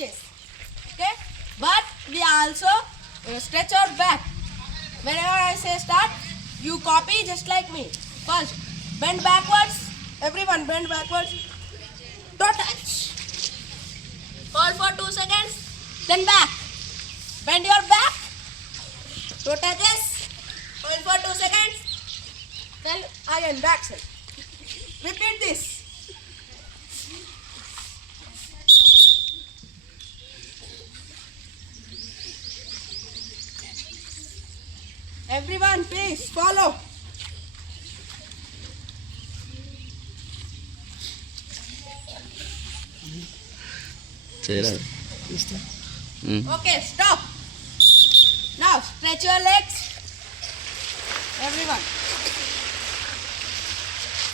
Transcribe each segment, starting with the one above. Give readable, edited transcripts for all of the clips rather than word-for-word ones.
chest. Okay? But we also stretch our back. Whenever I say start, you copy just like me. First, bend backwards. Everyone bend backwards. Toe touch. Hold for 2 seconds. Then back. Bend your back. Toe touches. Hold for 2 seconds. Then again back side. Repeat this. Everyone, please follow. Okay, stop. Now stretch your legs. Everyone.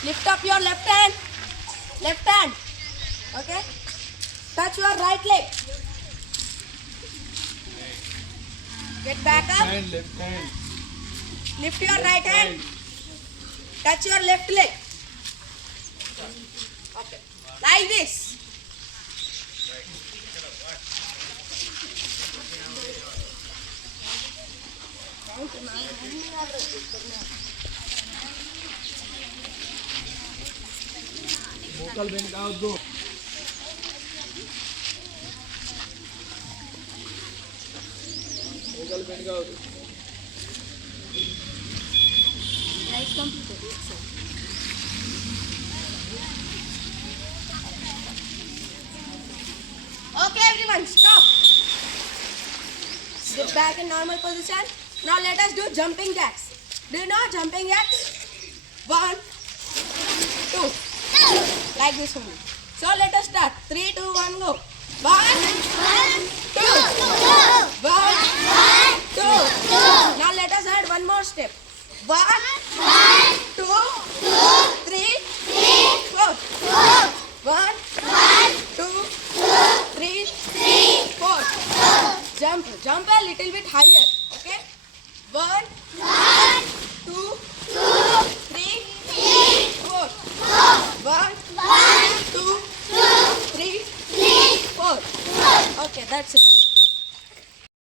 Lift up your left hand. Left hand. Okay. Touch your right leg. Get back up. Left hand. Lift your right hand. Touch your left leg. Okay. Like this. Vocal bend out, bro. Vocal bend out. Right completed. Okay, everyone, stop. Sit back in normal position. Now let us do jumping jacks. Do you know jumping jacks? 1, 2. Like this only. So let us start. 3, 2, 1, go. 1, 2. 1, 2. Now let us add one more step. 1, 2, 3, 4. 1, 2, 3, 4. Jump a little bit higher. Okay. 1,